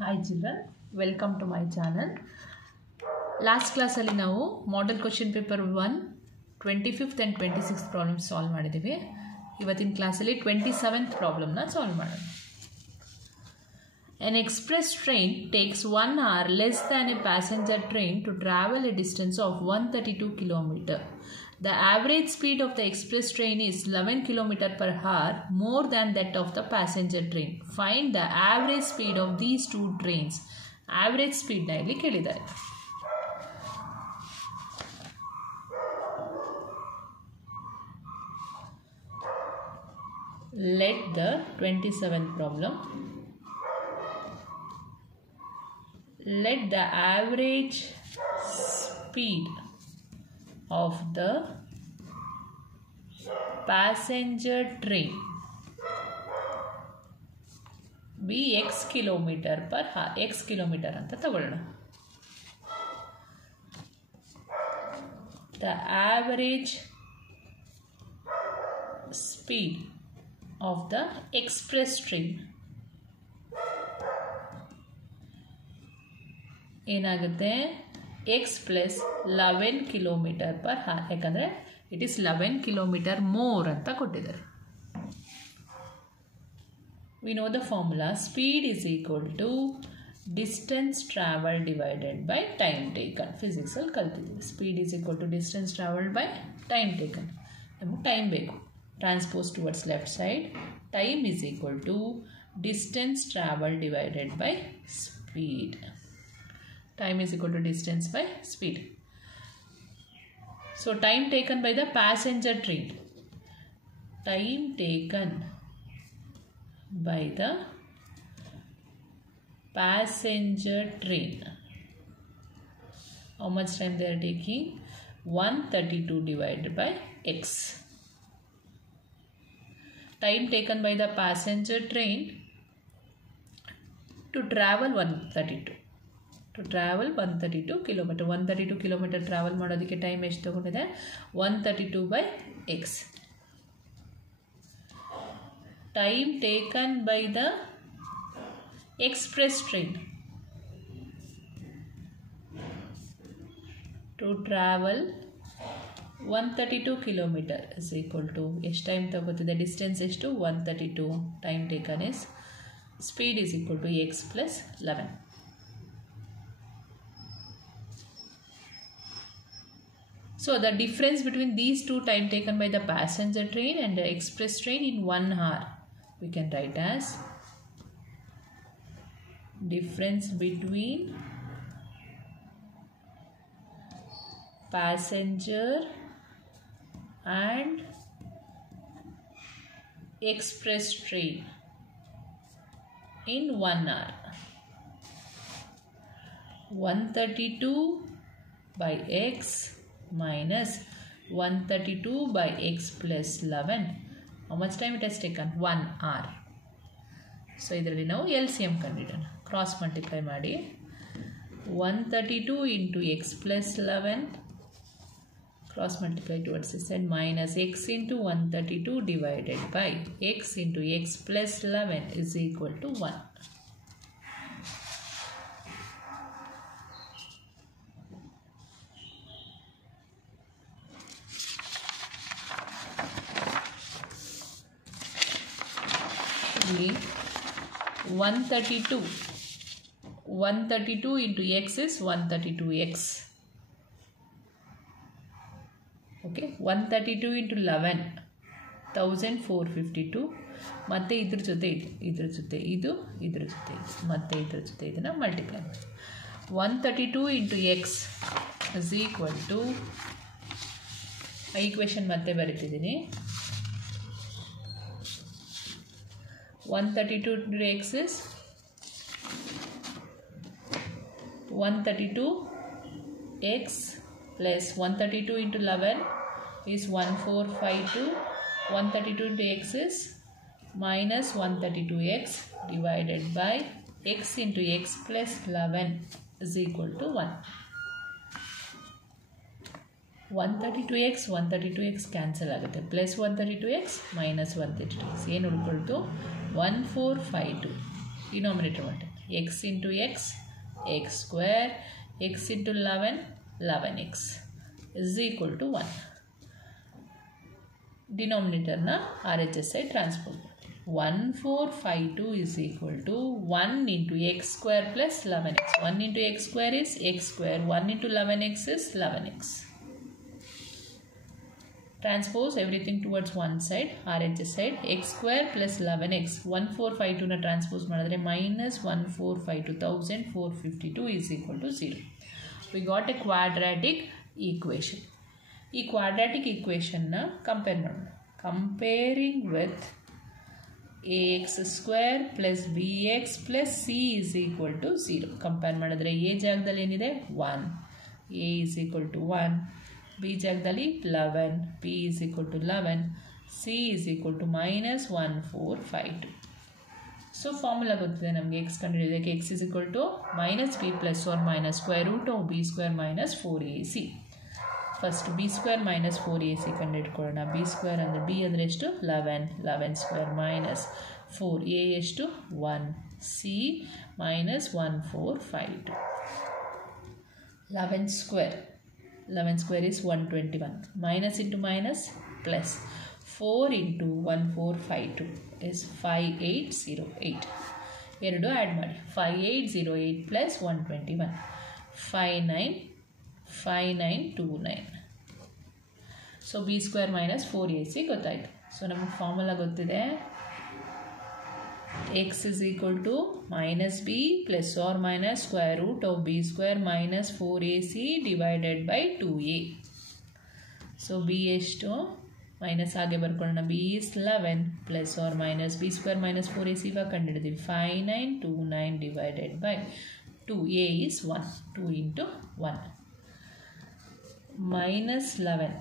Hi children, welcome to my channel. Last class ಅಲ್ಲಿ ನಾವು model question paper 1 25th and 26th problem solve ಮಾಡಿದಿವಿ. ಇವತ್ತಿನ class ಅಲ್ಲಿ 27th problem ನ solve ಮಾಡೋಣ. An express train takes 1 hour less than a passenger train to travel a distance of 132 km. The average speed of the express train is 11 km per hour, more than that of the passenger train. Find the average speed of these two trains. Average speed na illi kelidare. Let the 27th problem. Let the average speed of the passenger train be x kilometer per hour. X kilometer anta ತಗೊಳ್ಳೋಣ. The average speed of the express train ಏನಾಗುತ್ತೆ x plus 11 km per hour. ಯಾಕಂದರೆ it is 11 km more ಅಂತ ಕೊಟ್ಟಿದ್ದಾರೆ. We know the formula. Speed is equal to distance traveled divided by time taken. Physics ಅಲ್ಲಿ ಕಲ್ತಿದ್ದೀವಿ. Speed is equal to distance traveled by time taken. ನಮಗೆ time ಬೇಕು. Transpose towards left side. Time is equal to distance traveled divided by speed. Time is equal to distance by speed. So time taken by the passenger train. Time taken by the passenger train. How much time they are taking? 132 divided by x. Time taken by the passenger train to travel 132. To travel 132 km. 132 km travel ಮಾಡೋದಕ್ಕೆ time ಎಷ್ಟು ತಗೊಂಡಿದೆ? 132 by x. Time taken by the express train to travel 132 km is equal to ಎಷ್ಟು time ತಗೋತಿದೆ? Distance ಎಷ್ಟು? 132. Time taken is speed is equal to x plus 11. So the difference between these two time taken by the passenger train and the express train in 1 hour we can write as difference between passenger and express train in 1 hour. 132 by x minus 132 by x plus 11. How much time it has taken? 1 hour. So ಇದರಲ್ಲಿ ನಾವು LCM ಕಂಡುಹಿಡಿಯೋಣ. Cross multiply ಮಾಡಿ 132 into x plus 11 cross multiply towards this side minus x into 132 divided by x into x plus 11 is equal to 1. Actually 132 into x is 132x. Okay, 132 into 11 1452. ಮತ್ತೆ ಇದ್ರ ಜೊತೆ ಇದು ಮತ್ತೆ ಇದ್ರ ಜೊತೆ ಇದನ್ನು ಮಲ್ಟಿಪ್ಲೈ ಮಾಡಿ 132 into x is equal to equation ಮತ್ತೆ ಬರೀತಿದ್ದೀನಿ. 132 into x is 132x plus 132 into 11 is 1452. 132 into x is minus 132x divided by x into x plus 11 is equal to 1. 132x cancel ಆಗುತ್ತೆ. plus 132x minus 132x ಏನು ಉಳ್ಕೊಳ್ತು? 1452 denominator 1 x into x, x square, x into 11, 11x is equal to 1. Denominator na RHS side transpose. 1452 is equal to 1 into x square plus 11x. 1 into x square is x square. 1 into 11x is 11x. Transpose everything towards one side, RHS side, x square plus 11x. 1452 na transpose madadre minus 1452,452 is equal to 0. We got a quadratic equation. ಈ quadratic equation na compare ಮಾಡೋಣ. Comparing with ax square plus bx plus c is equal to 0. Compare ಮಾಡಿದ್ರೆ a ಜಾಗದಲ್ಲಿ ಏನಿದೆ 1, a is equal to 1, b ಜಾಗದಲ್ಲಿ 11, b is equal to 11, c is equal to minus 1452. So formula ಗೊತ್ತಿದೆ ನಮಗೆ x ಕಂಡುಹಿಡಿಯೋದಕ್ಕೆ. x is equal to minus b plus or minus square root of b square minus 4ac. First b square minus 4ac ಕಂಡುಹಿಡ್ಕೊಳ್ಳೋಣ. b square ಅಂದರೆ b ಅಂದರೆ ಎಷ್ಟು 11, 11 square minus 4a ಎಷ್ಟು 1, c minus 1452. 11 square is 121. Minus into minus plus 4 into 1452 is 5808. ಎರಡು add ಮಾಡಿ 5808 plus 121 5929. So B square minus 4ac ಗೊತ್ತಾಯಿತು. So ನಮಗೆ formula ಗೊತ್ತಿದೆ. x is equal to minus b plus or minus square root of b square minus 4ac divided by 2a. So b ಎಷ್ಟು minus ಹಾಗೆ ಬರ್ಕೊಳ್ಳೋಣ. b is 11 plus or minus b square minus 4ac ಇವಾಗ ಕಂಡುಹಿಡಿದೀವಿ. 5929 divided by 2a is 1. 2 into 1. Minus 11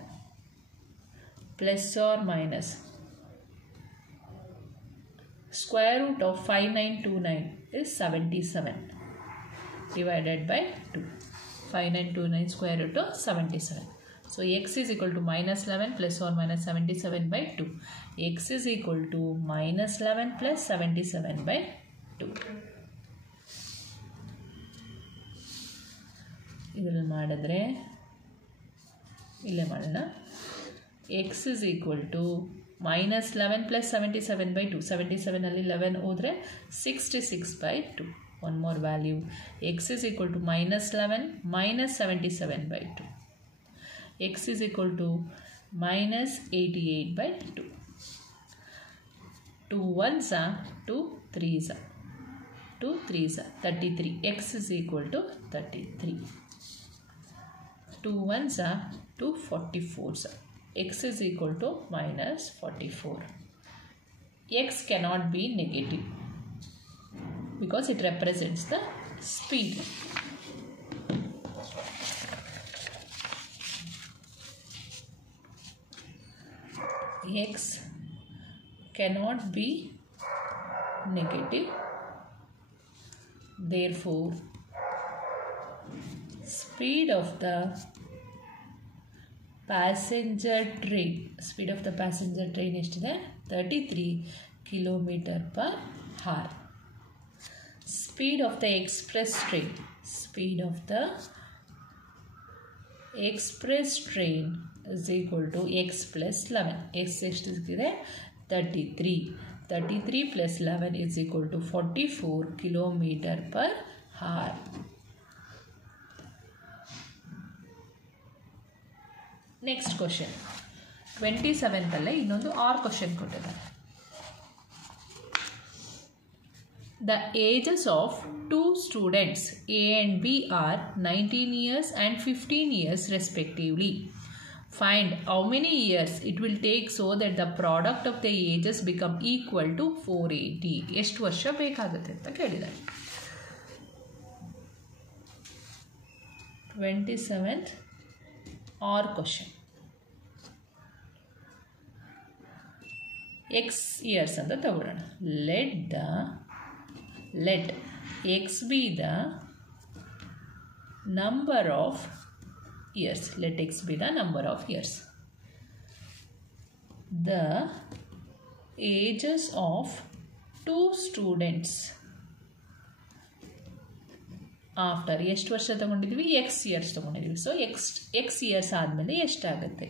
plus or minus square root of 5929 is 77 divided by 2. 5929 square root of 77. So x is equal to minus 11 plus or minus 77 by 2. X is equal to minus 11 plus 77 by 2. ಇದರಲ್ಲಿ ಮಾಡಿದ್ರೆ ಇಲ್ಲೇ ಮಾಡೋಣ. x is equal to minus 11 plus 77 by 2. 77 ಅಲ್ಲಿ 11 ಹೋದರೆ 66 by 2. One more value. X is equal to minus 11 minus 77 by 2. X is equal to minus 88 by 2. 2 1s are 2 3s are 2 3s are 33. X is equal to 33. 2 1s are 2 44s are. X is equal to minus 44. X cannot be negative because it represents the speed. X cannot be negative. Therefore, speed of the passenger train ಎಷ್ಟಿದೆ 33 km per hour. Speed of the express train is equal to x plus 11. x ಎಷ್ಟಿದೆ 33. 33 plus 11 is equal to 44 km per hour. Next question 27th ಅಲ್ಲೇ ಇನ್ನೊಂದು R question ಕೊಟ್ಟಿದ್ದಾರೆ. The ages of 2 students A and B are 19 years and 15 years respectively. Find how many years it will take so that the product of the ages become equal to 480. ಎಷ್ಟು ವರ್ಷ ಬೇಕಾಗುತ್ತೆ ಅಂತ ಕೇಳಿದ್ದಾರೆ. 27th or question. X years ಅಂತ ತಗೊಳ್ಳೋಣ. Let x be the number of years. Let x be the number of years. The ages of 2 students after ಎಷ್ಟು ವರ್ಷ ತೊಗೊಂಡಿದ್ವಿ, ಎಕ್ಸ್ ಇಯರ್ಸ್ ತೊಗೊಂಡಿದ್ವಿ. ಸೊ ಎಕ್ಸ್ ಇಯರ್ಸ್ ಆದಮೇಲೆ ಎಷ್ಟಾಗುತ್ತೆ?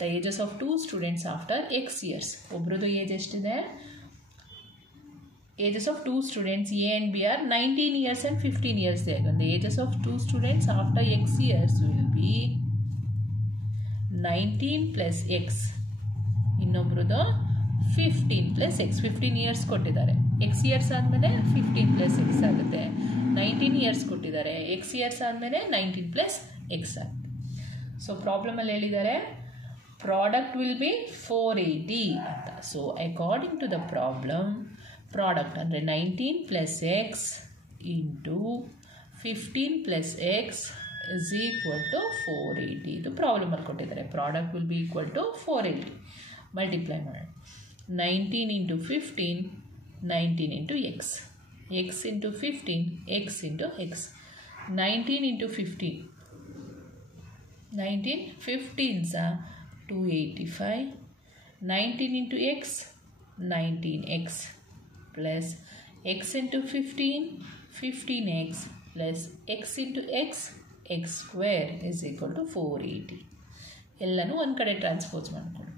The ages of 2 students after X years. ಒಬ್ರದ್ದು age ಎಷ್ಟಿದೆ? ages of 2 students A and B are 19 years and 15 years there. And the ages of 2 students after x years will be 19 plus x. ಇನ್ನೊಬ್ರದ್ದು 15 plus x. 15 years ಕೊಟ್ಟಿದ್ದಾರೆ. x years ಆದಮೇಲೆ 15 plus x ಆಗುತ್ತೆ. 19 years ಕೊಟ್ಟಿದ್ದಾರೆ. x years ಆದಮೇಲೆ 19 plus x ಆಗುತ್ತೆ. So ಪ್ರಾಬ್ಲಮಲ್ಲಿ ಹೇಳಿದ್ದಾರೆ product will be 480 ಅಂತ. So according to the problem product ಅಂದರೆ 19 plus x into 15 plus x is equal to 480. ಇದು ಪ್ರಾಬ್ಲಮಲ್ಲಿ ಕೊಟ್ಟಿದ್ದಾರೆ. Product will be equal to 480. Multiply ಮಾಡೋಣ. 19 into 15, 19 into x, x into 15, x into x. 19 into 15, 19 15s 285. 19 into x, 19x plus x into 15, 15x plus x into x, x square is equal to 480. ಎಲ್ಲನೂ ಒಂದು ಕಡೆ transpose ಮಾಡ್ಕೊಳ್ಳಿ.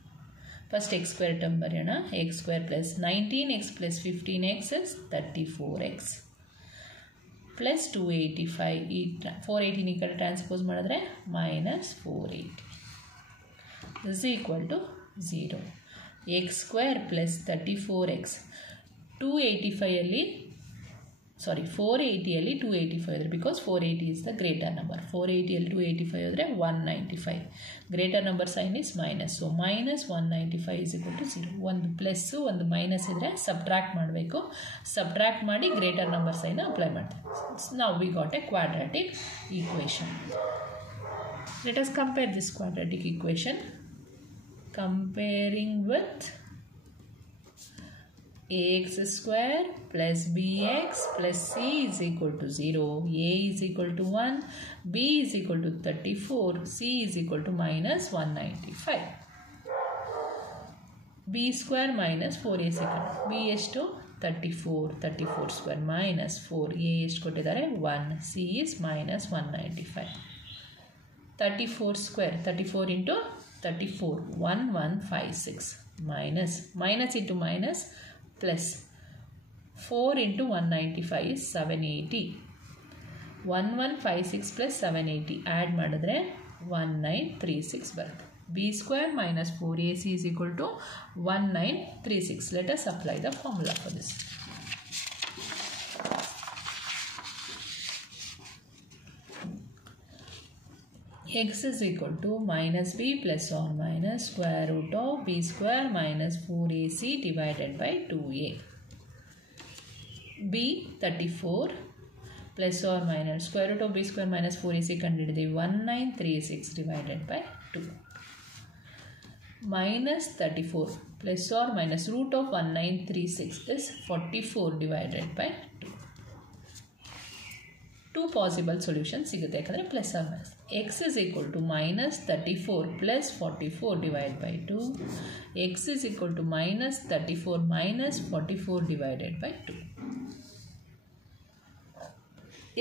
First X square term ಬರೆಯೋಣ. X square plus 19x plus 15x is 34x plus 285. ಈ 480 ಈ ಕಡೆ transpose ಮಾಡಿದ್ರೆ minus 480 is equal to 0. x square plus 34x. 285 sorry 480 285 ಇದ್ರೆ, because 480 is the greater number. 480 285 ಇದ್ರೆ 195. Greater number sign is minus. So minus 195 is equal to 0. ಒಂದು plus ಒಂದು minus ಇದ್ದರೆ subtract ಮಾಡಬೇಕು. ಸಬ್ಟ್ರಾಕ್ಟ್ ಮಾಡಿ ಗ್ರೇಟರ್ ನಂಬರ್ ಸೈನ್ ಅಪ್ಲೈ ಮಾಡ್ತೀವಿ. ನಾವು we got A quadratic equation. Let us compare this quadratic equation. Comparing with ax square plus bx plus c is equal to 0. A is equal to 1, b is equal to 34, c is equal to minus 195. b square minus 4ac. b ಎಷ್ಟು 34, 34 square minus 4. a ಎಷ್ಟು ಕೊಟ್ಟಿದ್ದಾರೆ 1, c is minus 195. 34 square, 34 into 34, 1156 minus, minus into minus plus 4 into 195 is 780. 1156 plus 780 add ಮಾಡಿದ್ರೆ 1936 ಬರುತ್ತೆ. b square minus 4ac is equal to 1936. Let us apply the formula for this. x is equal to minus b plus or minus square root of b square minus 4ac divided by 2a. b 34 plus or minus square root of b square minus 4ac ಕಂಡುಹಿಡಿದು 1936 divided by 2. Minus 34 plus or minus root of 1936 is 44 divided by 2. Two possible solutions ಸಿಗುತ್ತೆ, ಯಾಕಂದರೆ plus or minus. x is equal to minus 34 plus 44 divided by 2. x is equal to minus 34 minus 44 divided by 2.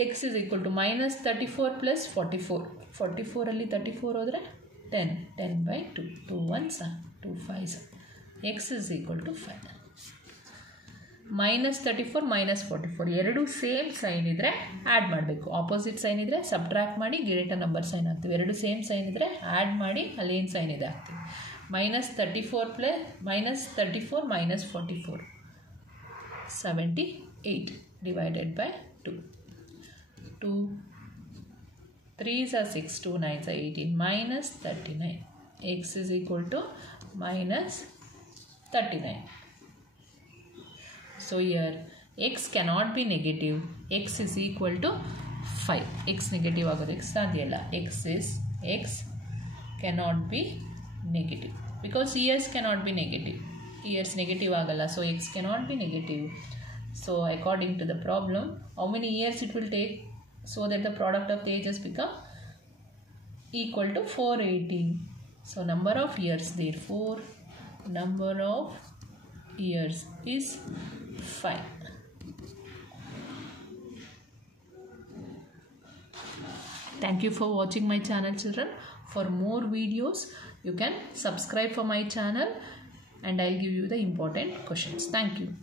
x is equal to minus 34 plus 44. 44 ಅಲ್ಲಿ 34 ಹೋದರೆ 10. 10 by 2. 2 1s 2 5s. x is equal to 5. Minus 34 minus 44 ಎರಡು same sign ಇದ್ದರೆ add ಮಾಡಬೇಕು. Opposite sign ಇದ್ದರೆ subtract ಮಾಡಿ greater number sign ಹಾಕ್ತೀವಿ. ಎರಡು same sign ಇದ್ದರೆ ಆ್ಯಡ್ ಮಾಡಿ ಅಲ್ಲಿ ಏನು ಸೈನ್ ಇದೆ ಹಾಕ್ತೀವಿ. Minus 34 plus minus 34 minus 44 78 divided by 2. 2 3s are 6, 2 9s are 18, minus 39. x is equal to minus 39. So here x cannot be negative. x is equal to 5. x negative ಆಗೋದಕ್ಕೆ ಸಾಧ್ಯ ಇಲ್ಲ. x cannot be negative because years cannot be negative. Years negative ಆಗಲ್ಲ. So x cannot be negative. So according to the problem, how many years it will take so that the product of the ages become equal to 480. So number of years, therefore number of years is 5. Thank you for watching my channel, children. For more videos, you can subscribe for my channel and I'll give you the important questions. Thank you.